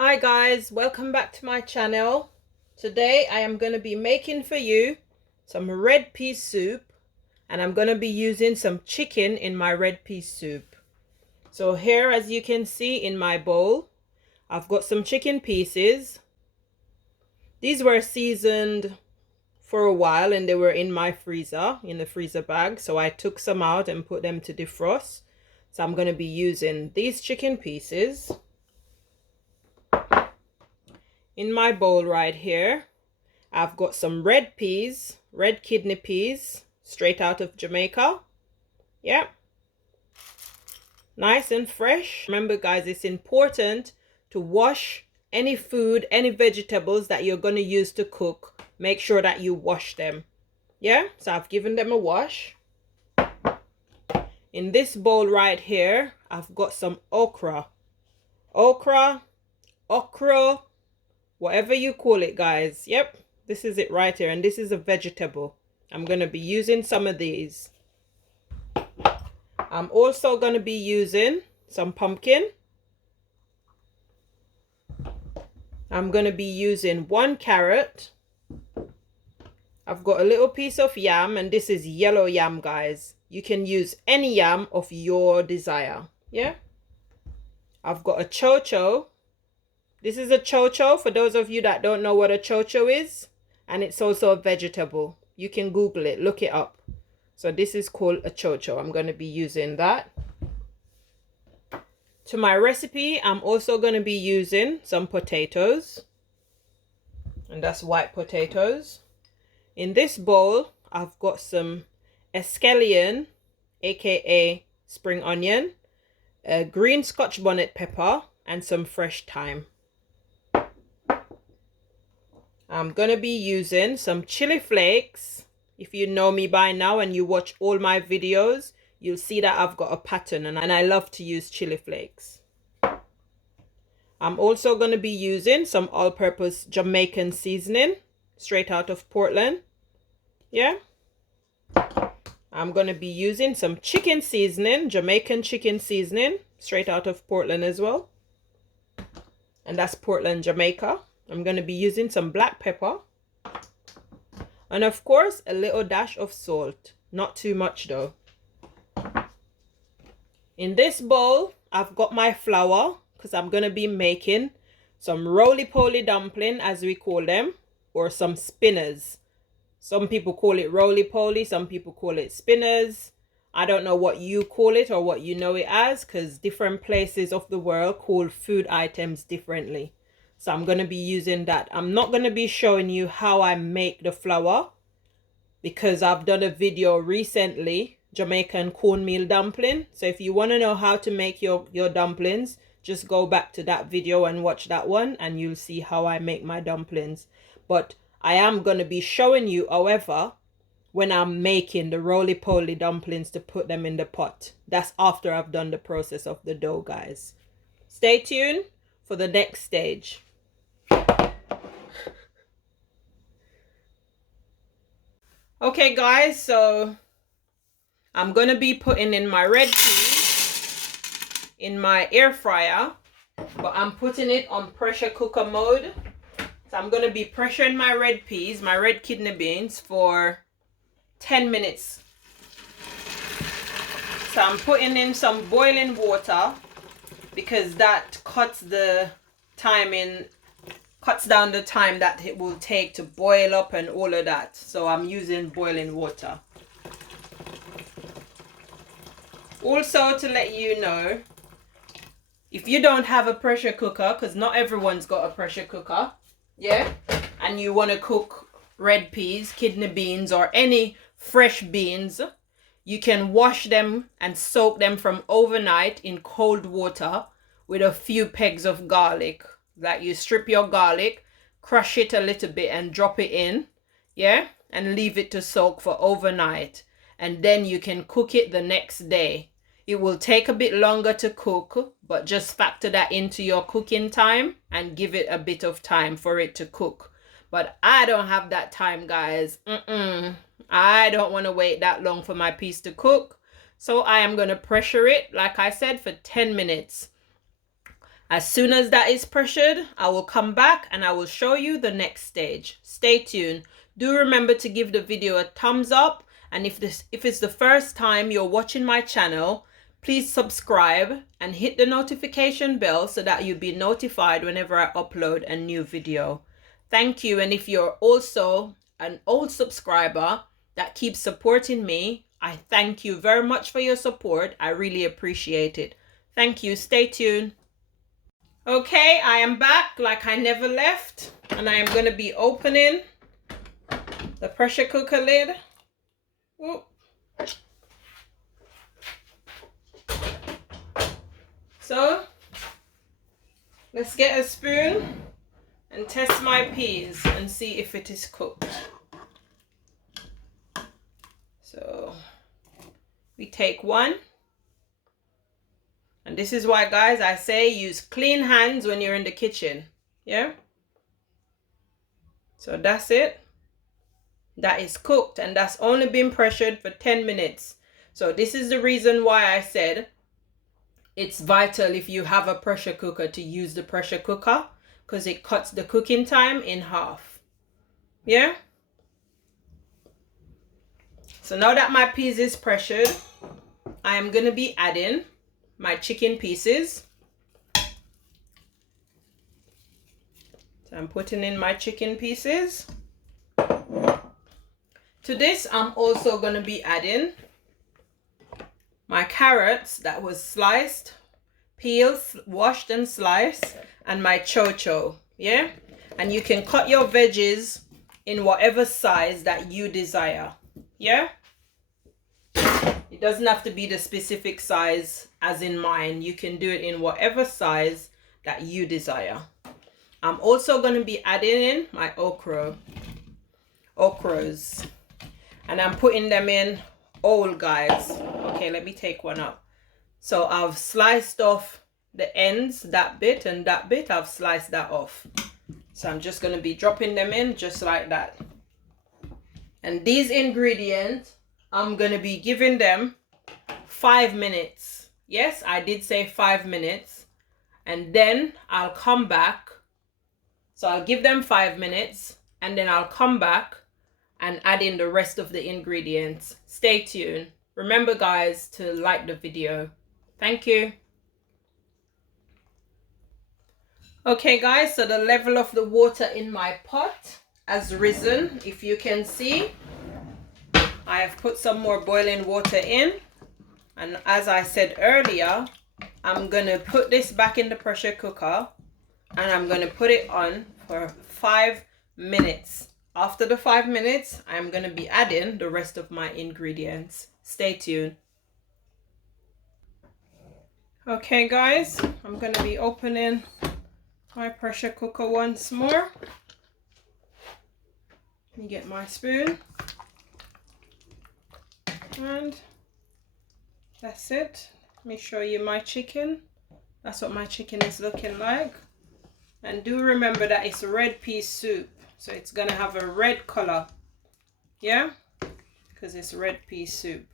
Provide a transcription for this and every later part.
Hi guys, welcome back to my channel. Today I am going to be making for you some red pea soup, and I'm going to be using some chicken in my red pea soup. So here, as you can see in my bowl, I've got some chicken pieces. These were seasoned for a while and they were in my freezer, in the freezer bag, so I took some out and put them to defrost. So I'm going to be using these chicken pieces. In my bowl right here, I've got some red peas, red kidney peas, straight out of Jamaica. Yeah, nice and fresh. Remember guys, it's important to wash any food, any vegetables that you're going to use to cook. Make sure that you wash them. Yeah, so I've given them a wash. In this bowl right here, I've got some okra. Okra, whatever you call it guys. Yep, this is it right here, and this is a vegetable. I'm going to be using some of these. I'm also going to be using some pumpkin. I'm going to be using 1 carrot. I've got a little piece of yam, and this is yellow yam guys. You can use any yam of your desire. Yeah, I've got a chocho. This is a chocho for those of you that don't know what a chocho is, and it's also a vegetable. You can Google it, look it up. So this is called a chocho. I'm going to be using that. To my recipe, I'm also going to be using some potatoes, and that's white potatoes. In this bowl, I've got some escallion, aka spring onion, a green Scotch bonnet pepper, and some fresh thyme. I'm going to be using some chili flakes. If you know me by now and you watch all my videos, you'll see that I've got a pattern, and I love to use chili flakes. I'm also going to be using some all-purpose Jamaican seasoning, straight out of Portland. Yeah. I'm going to be using some chicken seasoning, Jamaican chicken seasoning, straight out of Portland as well. And that's Portland, Jamaica. I'm going to be using some black pepper. And of course, a little dash of salt. Not too much though. In this bowl, I've got my flour, because I'm going to be making some roly-poly dumpling, as we call them, or some spinners. Some people call it roly-poly, some people call it spinners. I don't know what you call it or what you know it as, because different places of the world call food items differently. So I'm going to be using that. I'm not going to be showing you how I make the flour, because I've done a video recently, Jamaican cornmeal dumpling. So if you want to know how to make your dumplings, just go back to that video and watch that one, and you'll see how I make my dumplings. But I am going to be showing you, however, when I'm making the roly-poly dumplings to put them in the pot. That's after I've done the process of the dough, guys. Stay tuned for the next stage. Okay guys, so I'm going to be putting in my red peas in my air fryer, but I'm putting it on pressure cooker mode. So I'm going to be pressuring my red peas, my red kidney beans, for 10 minutes. So I'm putting in some boiling water, because that cuts down the time that it will take to boil up and all of that. So I'm using boiling water. Also, to let you know, if you don't have a pressure cooker, because not everyone's got a pressure cooker, yeah, and you want to cook red peas, kidney beans, or any fresh beans, you can wash them and soak them from overnight in cold water with a few pegs of garlic. Like, you strip your garlic, crush it a little bit and drop it in, yeah, and leave it to soak for overnight, and then you can cook it the next day. It will take a bit longer to cook, but just factor that into your cooking time and give it a bit of time for it to cook. But I don't have that time, guys. I don't want to wait that long for my piece to cook. So I am going to pressure it, like I said, for 10 minutes. As soon as that is pressured, I will come back and I will show you the next stage. Stay tuned. Do remember to give the video a thumbs up, and if it's the first time you're watching my channel, please subscribe and hit the notification bell so that you'll be notified whenever I upload a new video. Thank you. And if you're also an old subscriber that keeps supporting me, I thank you very much for your support. I really appreciate it. Thank you. Stay tuned. Okay, I am back like I never left, and I am going to be opening the pressure cooker lid. Ooh. So let's get a spoon and test my peas and see if it is cooked. So we take one. And this is why, guys, I say use clean hands when you're in the kitchen. Yeah? So that's it. That is cooked, and that's only been pressured for 10 minutes. So this is the reason why I said it's vital if you have a pressure cooker to use the pressure cooker, because it cuts the cooking time in half. Yeah? So now that my peas is pressured, I am going to be adding my chicken pieces. So I'm putting in my chicken pieces. To this, I'm also going to be adding my carrots that was sliced, peeled, washed and sliced, and my chocho. Yeah? And you can cut your veggies in whatever size that you desire. Yeah? It doesn't have to be the specific size as in mine. You can do it in whatever size that you desire. I'm also going to be adding in my okras. And I'm putting them in whole, guys. Okay, let me take one up. So I've sliced off the ends, that bit and that bit. I've sliced that off. So I'm just going to be dropping them in just like that. And these ingredients, I'm going to be giving them 5 minutes. Yes, I did say 5 minutes. And then I'll come back. So I'll give them 5 minutes and then I'll come back and add in the rest of the ingredients. Stay tuned. Remember, guys, to like the video. Thank you. Okay, guys, so the level of the water in my pot has risen. If you can see, I have put some more boiling water in. And as I said earlier, I'm going to put this back in the pressure cooker and I'm going to put it on for 5 minutes. After the 5 minutes, I'm going to be adding the rest of my ingredients. Stay tuned. Okay, guys, I'm going to be opening my pressure cooker once more. Let me get my spoon. And that's it. Let me show you my chicken. That's what my chicken is looking like. And do remember that it's red pea soup. So it's going to have a red color. Yeah? Because it's red pea soup.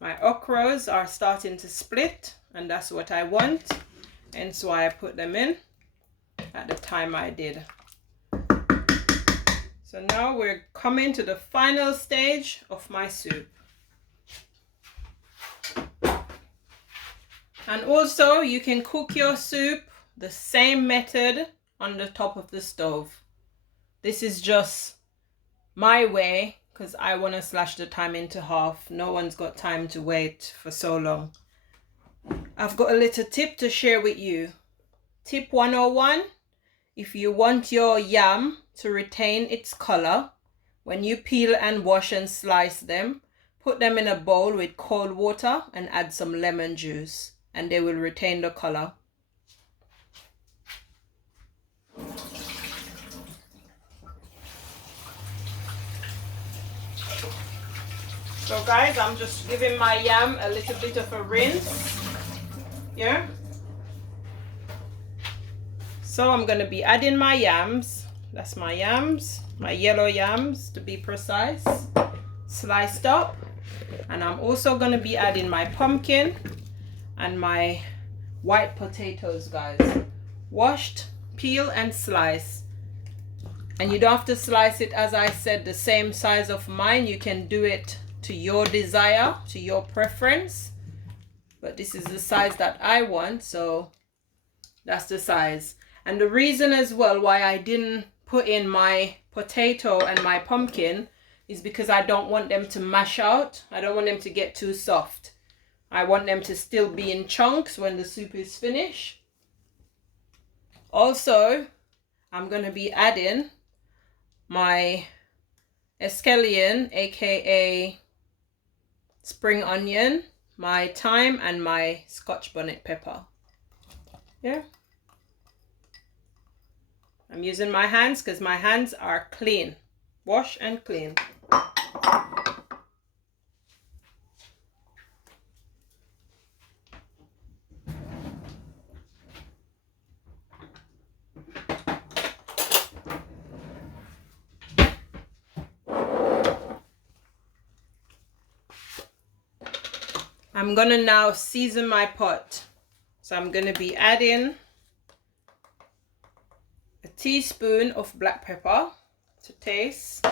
My okras are starting to split. And that's what I want. Hence why I put them in at the time I did. So now we're coming to the final stage of my soup. And also you can cook your soup the same method on the top of the stove. This is just my way because I want to slash the time into half. No one's got time to wait for so long. I've got a little tip to share with you. Tip 101. If you want your yam to retain its color, when you peel and wash and slice them, put them in a bowl with cold water and add some lemon juice, and they will retain the color. So guys, I'm just giving my yam a little bit of a rinse. Yeah. So I'm going to be adding my yams. That's my yams, my yellow yams to be precise, sliced up. And I'm also going to be adding my pumpkin and my white potatoes, guys. Washed, peel and slice. And you don't have to slice it, as I said, the same size of mine. You can do it to your desire, to your preference. But this is the size that I want, so that's the size. And the reason as well why I didn't put in my potato and my pumpkin is because I don't want them to mash out. I don't want them to get too soft. I want them to still be in chunks when the soup is finished. Also, I'm going to be adding my scallion, aka spring onion, my thyme, and my Scotch bonnet pepper. Yeah. I'm using my hands because my hands are clean. Wash and clean. I'm gonna now season my pot. So I'm gonna be adding a teaspoon of black pepper to taste.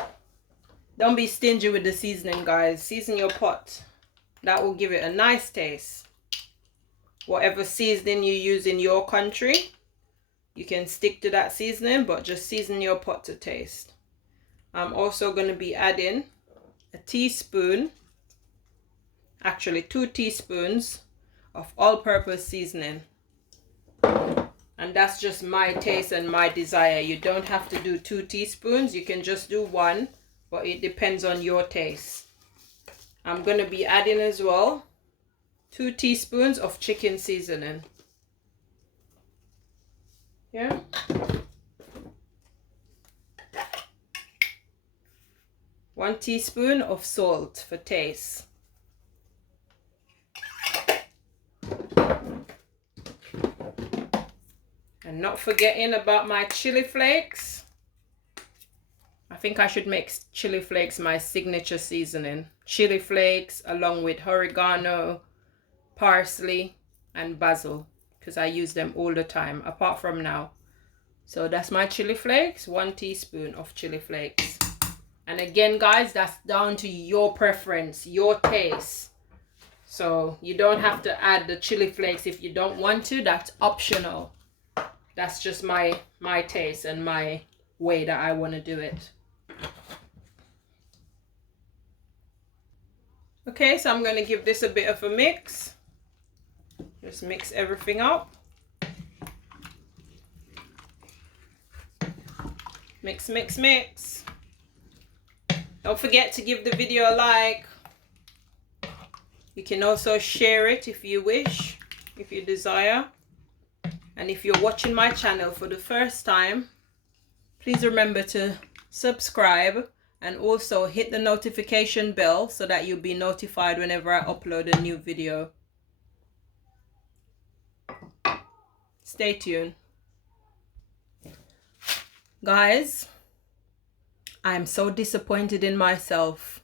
Don't be stingy with the seasoning, guys. Season your pot. That will give it a nice taste. Whatever seasoning you use in your country, you can stick to that seasoning, but just season your pot to taste. I'm also going to be adding a teaspoon, actually 2 teaspoons of all-purpose seasoning. And that's just my taste and my desire. You don't have to do 2 teaspoons. You can just do 1, but it depends on your taste. I'm going to be adding as well 2 teaspoons of chicken seasoning. Yeah. One teaspoon of salt for taste. And not forgetting about my chili flakes. I think I should make chili flakes my signature seasoning. Chili flakes along with oregano, parsley, and basil, because I use them all the time apart from now. So that's my chili flakes, 1 teaspoon of chili flakes. And again, guys, that's down to your preference, your taste. So you don't have to add the chili flakes if you don't want to. That's optional. That's just my taste and my way that I want to do it. Okay, so I'm going to give this a bit of a mix. Just mix everything up. Mix, mix, mix. Don't forget to give the video a like. You can also share it if you wish, if you desire. And if you're watching my channel for the first time, please remember to subscribe and also hit the notification bell so that you'll be notified whenever I upload a new video. Stay tuned. Guys, I'm so disappointed in myself.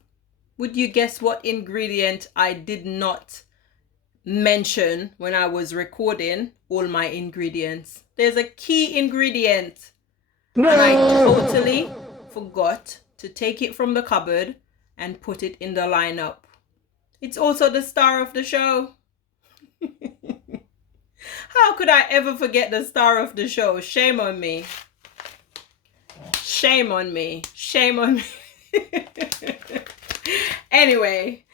Would you guess what ingredient I did not mention when I was recording all my ingredients? There's a key ingredient. No. And I totally forgot to take it from the cupboard and put it in the lineup. It's also the star of the show. How could I ever forget the star of the show? Shame on me. Shame on me. Shame on me. Anyway,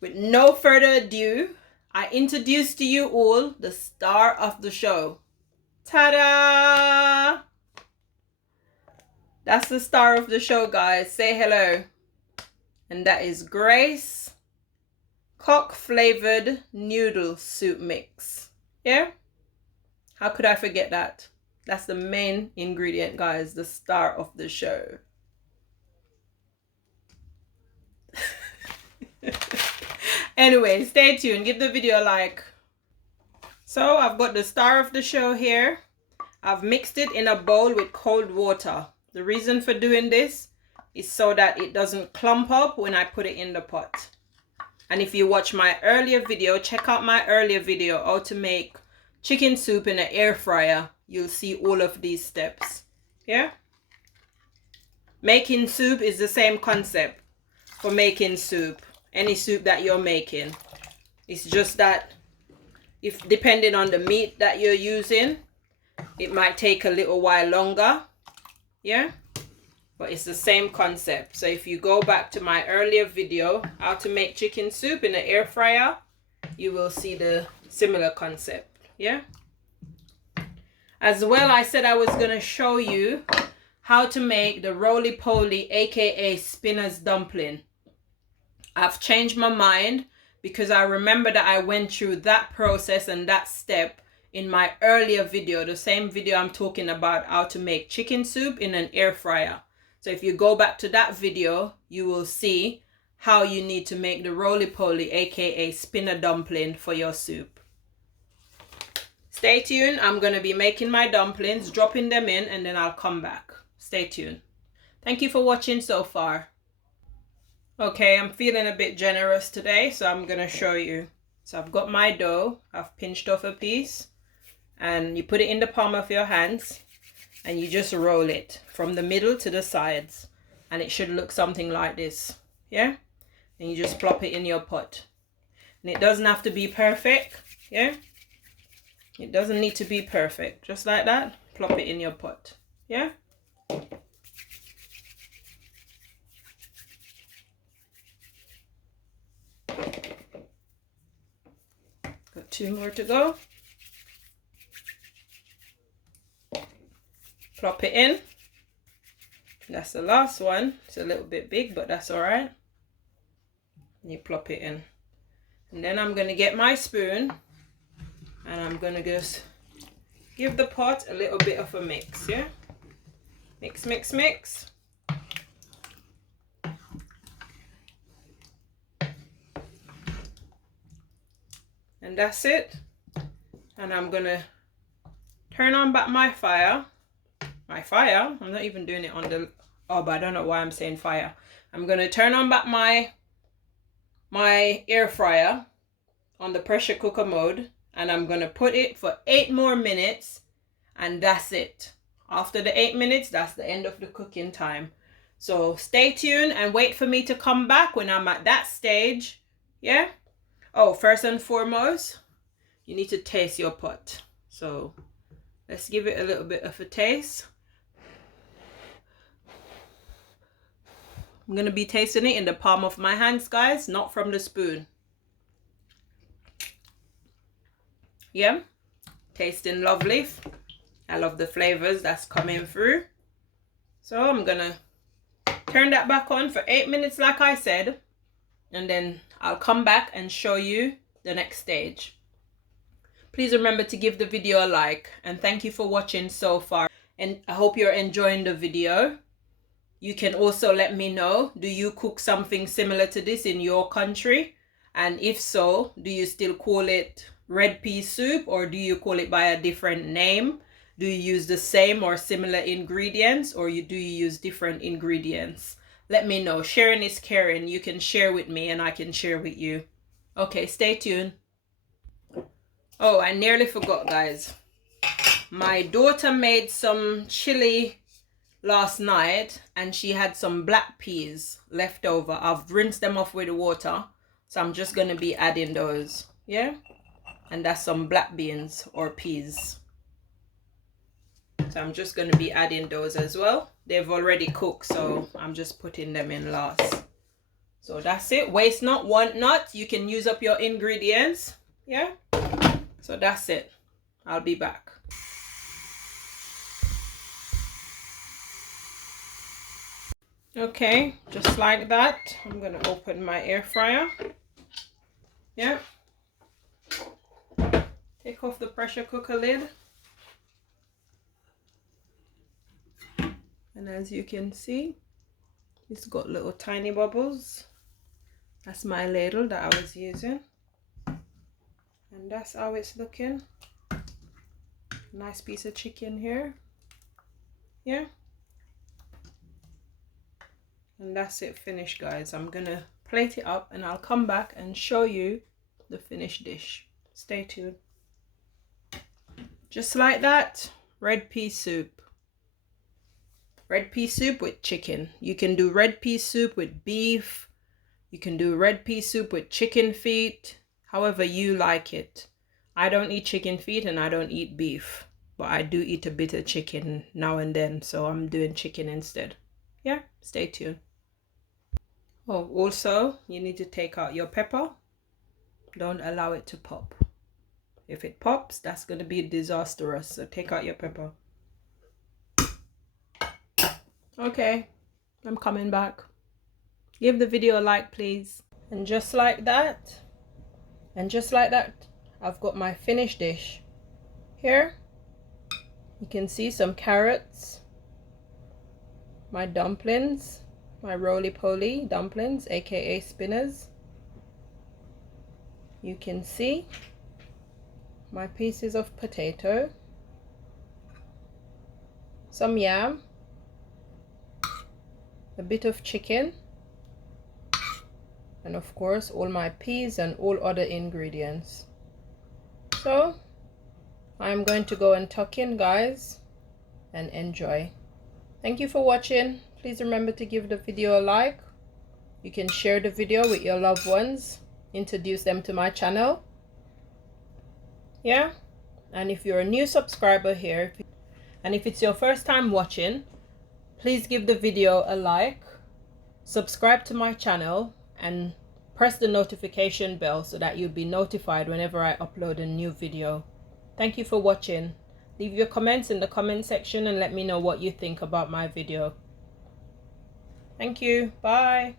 with no further ado, I introduce to you all the star of the show. Ta-da! That's the star of the show, guys. Say hello. And that is Grace cock flavored noodle soup mix. Yeah? How could I forget that? That's the main ingredient, guys. The star of the show. Anyway, stay tuned. Give the video a like. So I've got the star of the show here. I've mixed it in a bowl with cold water. The reason for doing this is so that it doesn't clump up when I put it in the pot. And if you watch my earlier video, check out my earlier video, how to make chicken soup in an air fryer, you'll see all of these steps. Yeah? Making soup is the same concept for making soup. Any soup that you're making. It's just that if depending on the meat that you're using, it might take a little while longer. Yeah? But it's the same concept. So if you go back to my earlier video, how to make chicken soup in an air fryer, you will see the similar concept. Yeah? As well, I said I was going to show you how to make the roly-poly, aka spinner's dumpling. I've changed my mind because I remember that I went through that process and that step in my earlier video, the same video I'm talking about how to make chicken soup in an air fryer. So if you go back to that video, you will see how you need to make the roly-poly, aka spinner dumpling for your soup. Stay tuned. I'm going to be making my dumplings, dropping them in, and then I'll come back. Stay tuned. Thank you for watching so far. Okay, I'm feeling a bit generous today, so I'm going to show you. So I've got my dough. I've pinched off a piece, and you put it in the palm of your hands, and you just roll it from the middle to the sides, and it should look something like this. Yeah? And you just plop it in your pot. And it doesn't have to be perfect. Yeah? It doesn't need to be perfect. Just like that, plop it in your pot. Yeah? Got 2 more to go. Plop it in. That's the last one. It's a little bit big, but that's all right. And you plop it in. And then I'm going to get my spoon and I'm going to just give the pot a little bit of a mix, yeah? Mix, mix, mix. And that's it. And I'm going to turn on back my fire. I'm not even doing it on the, oh, but I don't know why I'm saying fire. I'm going to turn on back my air fryer on the pressure cooker mode, and I'm going to put it for 8 more minutes, and that's it. After the 8 minutes, that's the end of the cooking time. So stay tuned and wait for me to come back when I'm at that stage. Yeah? Oh, first and foremost, you need to taste your pot. So let's give it a little bit of a taste. I'm going to be tasting it in the palm of my hands, guys, not from the spoon. Yeah, tasting lovely. I love the flavors that's coming through. So I'm going to turn that back on for 8 minutes, like I said, and then I'll come back and show you the next stage. Please remember to give the video a like, and thank you for watching so far. And I hope you're enjoying the video. You can also let me know, do you cook something similar to this in your country? And if so, do you still call it red pea soup, or do you call it by a different name? Do you use the same or similar ingredients, or do you use different ingredients? Let me know. Sharing is caring. You can share with me and I can share with you. Okay, stay tuned. Oh, I nearly forgot, guys. My daughter made some chili last night, and she had some black peas left over. I've rinsed them off with the water, so I'm just going to be adding those. Yeah? And that's some black beans or peas. So I'm just going to be adding those as well. They've already cooked, so I'm just putting them in last. So that's it. Waste not, want not. You can use up your ingredients. Yeah? So that's it. I'll be back. Okay, just like that. I'm going to open my air fryer. Yeah. Take off the pressure cooker lid. And as you can see, it's got little tiny bubbles. That's my ladle that I was using. And that's how it's looking. Nice piece of chicken here. Yeah. And that's it finished, guys. I'm gonna plate it up and I'll come back and show you the finished dish. Stay tuned. Just like that, red pea soup. Red pea soup with chicken. You can do red pea soup with beef. You can do red pea soup with chicken feet, however you like it. I don't eat chicken feet and I don't eat beef, but I do eat a bit of chicken now and then, so I'm doing chicken instead. Yeah, stay tuned. Oh, also, you need to take out your pepper. Don't allow it to pop. If it pops, that's going to be disastrous, so take out your pepper. Okay, I'm coming back. Give the video a like, please. And just like that, I've got my finished dish. Here, you can see some carrots, my dumplings, my roly-poly dumplings, aka spinners. You can see my pieces of potato, some yam, a bit of chicken, and of course all my peas and all other ingredients. So I'm going to go and tuck in, guys, and enjoy. Thank you for watching. Please remember to give the video a like. You can share the video with your loved ones, introduce them to my channel. Yeah, and if you're a new subscriber here, and if it's your first time watching, please give the video a like, subscribe to my channel, and press the notification bell so that you'll be notified whenever I upload a new video. Thank you for watching. Leave your comments in the comment section and let me know what you think about my video. Thank you. Bye.